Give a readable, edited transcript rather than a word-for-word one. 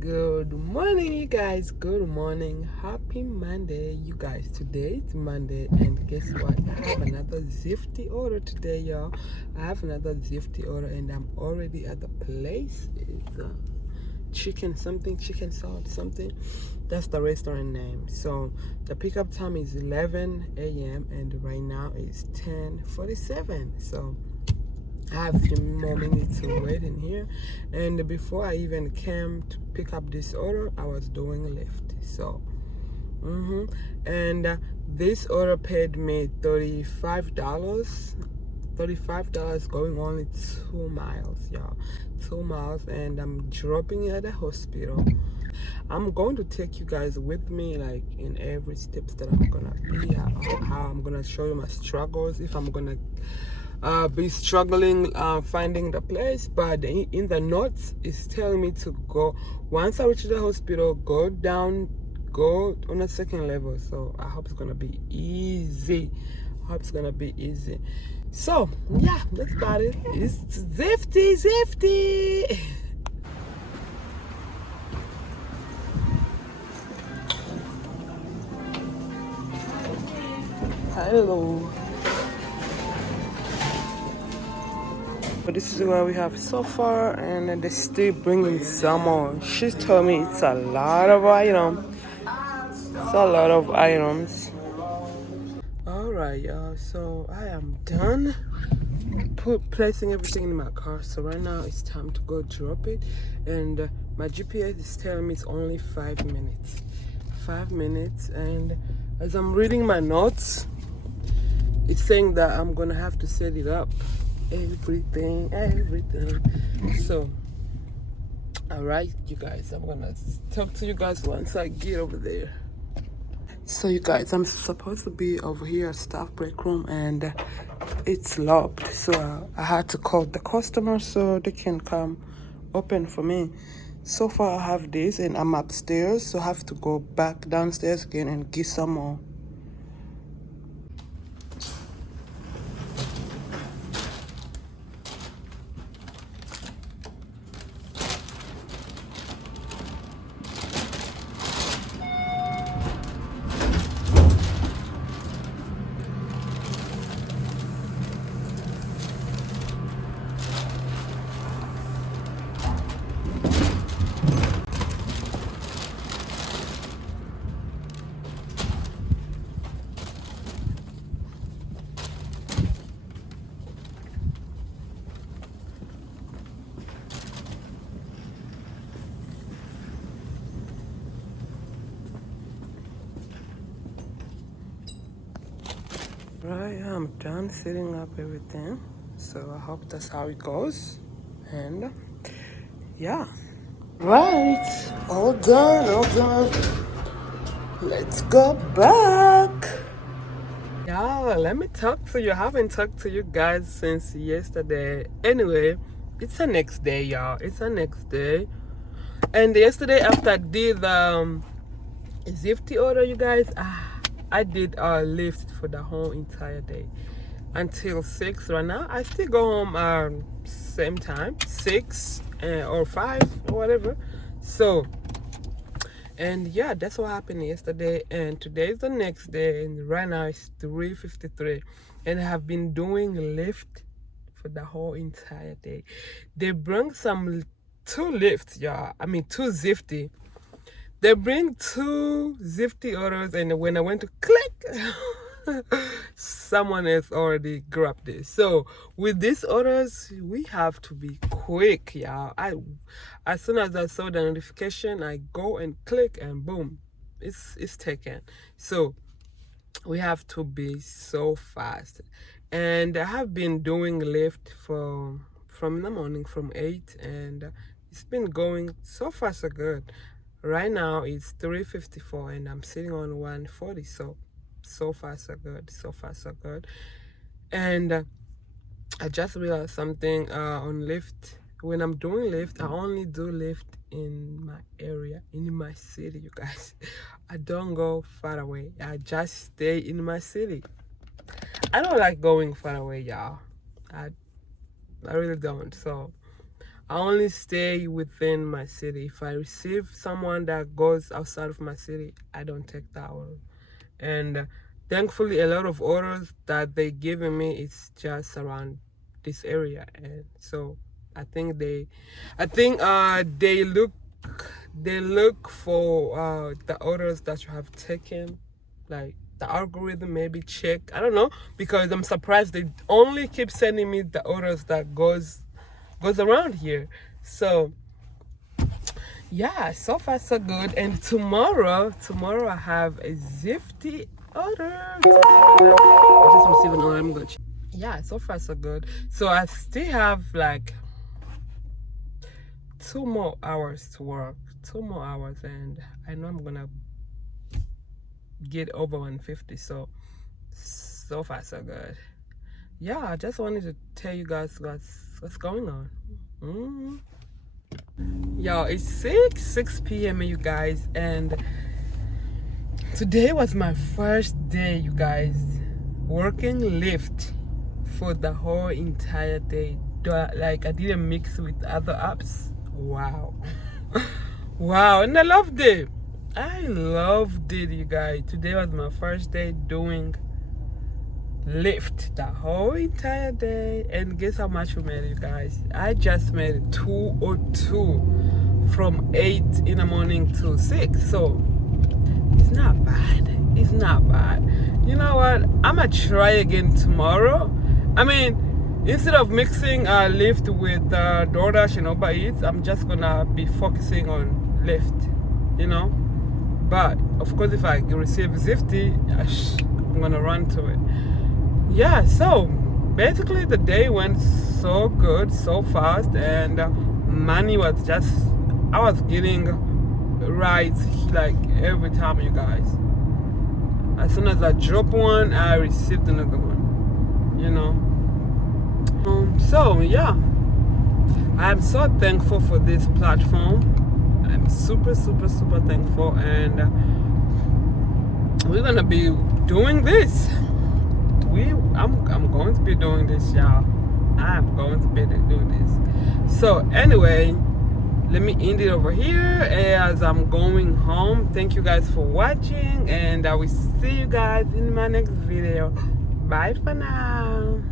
Good morning, you guys. Good morning. Happy Monday, you guys. Today it's Monday, and guess what? I have another Zifty order today, y'all. I have another Zifty order, and I'm already at the place. It's chicken salt something. That's the restaurant name. So the pickup time is 11 a.m. and right now it's 10:47. So I have a few more minutes to wait in here, and before I even came to pick up this order, I was doing Lyft. So and this order paid me $35 going only 2 miles, y'all. 2 miles, and I'm dropping it at the hospital. I'm going to take you guys with me, like in every steps that I'm gonna be, how I'm gonna show you my struggles, if I'm gonna be struggling finding the place. But in the notes it's telling me to go, once I reach the hospital, go on the second level. So I hope it's gonna be easy. So yeah, that's about it. It's Zifty. Hello. But this is what we have so far, and they're still bringing some more. She's told me it's a lot of items. Alright, y'all, so I am done placing everything in my car. So right now it's time to go drop it, and my GPS is telling me it's only 5 minutes. 5 minutes, and as I'm reading my notes, it's saying that I'm gonna have to set it up. Everything. So alright, you guys, I'm gonna talk to you guys once I get over there. So you guys, I'm supposed to be over here at staff break room, and it's locked. So I had to call the customer so they can come open for me. So far I have this, and I'm upstairs, so I have to go back downstairs again and get some more. Right, I'm done setting up everything. So I hope that's how it goes. And yeah. Right, all done. Let's go back. Yeah, let me talk to you. I haven't talked to you guys since yesterday. Anyway, it's the next day, y'all. It's the next day. And yesterday, after I did the Zifty order, you guys, I did a Lyft for the whole entire day until 6. Right now, I still go home same time, 6 or 5 or whatever. So, and yeah, that's what happened yesterday, and today is the next day, and right now it's 3:53, and I have been doing Lyft for the whole entire day. They bring two Lyfts, y'all. I mean, two Zifty. They bring two Zifty orders, and when I went to click, someone else already grabbed it. So with these orders, we have to be quick, y'all. As soon as I saw the notification, I go and click, and boom, it's taken. So we have to be so fast. And I have been doing Lyft from the morning from 8, and it's been going so far so good. Right now it's 3:54, and I'm sitting on 140. So far so good. And I just realized something on Lyft. When I'm doing Lyft, I only do Lyft in my area, in my city, you guys. I don't go far away. I just stay in my city. I don't like going far away, y'all. I really don't. So I only stay within my city. If I receive someone that goes outside of my city, I don't take that order. And thankfully, a lot of orders that they giving me is just around this area, and so they look for the orders that you have taken, like the algorithm maybe check. I don't know, because I'm surprised they only keep sending me the orders that goes around here. So yeah, so far so good. And tomorrow I have a Zifty order. I just received an order. I'm good. Yeah, so far so good. So I still have like 2 more hours to work. 2 more hours, and I know I'm gonna get over 150. So far so good. Yeah, I just wanted to tell you guys what's going on. Yo, it's 6 p.m. you guys, and today was my first day, you guys, working Lyft for the whole entire day. Like, I didn't mix with other apps. Wow. Wow, and I loved it. I loved it, you guys. Today was my first day doing Lyft the whole entire day, and guess how much we made, you guys? I just made 202 from 8 in the morning to 6. So it's not bad. It's not bad. You know what? I'm gonna try again tomorrow. I mean, instead of mixing Lyft with DoorDash and Uber Eats, I'm just gonna be focusing on Lyft, you know. But of course, if I receive Zifty, I'm gonna run to it. Yeah, so basically the day went so good, so fast, and money was just, I was getting rides like every time, you guys. As soon as I drop one, I received another one, you know. So yeah, I'm so thankful for this platform. I'm super thankful, and we're gonna be doing this. I'm going to be doing this, y'all. I'm going to be doing this. So anyway, let me end it over here as I'm going home. Thank you guys for watching, and I will see you guys in my next video. Bye for now.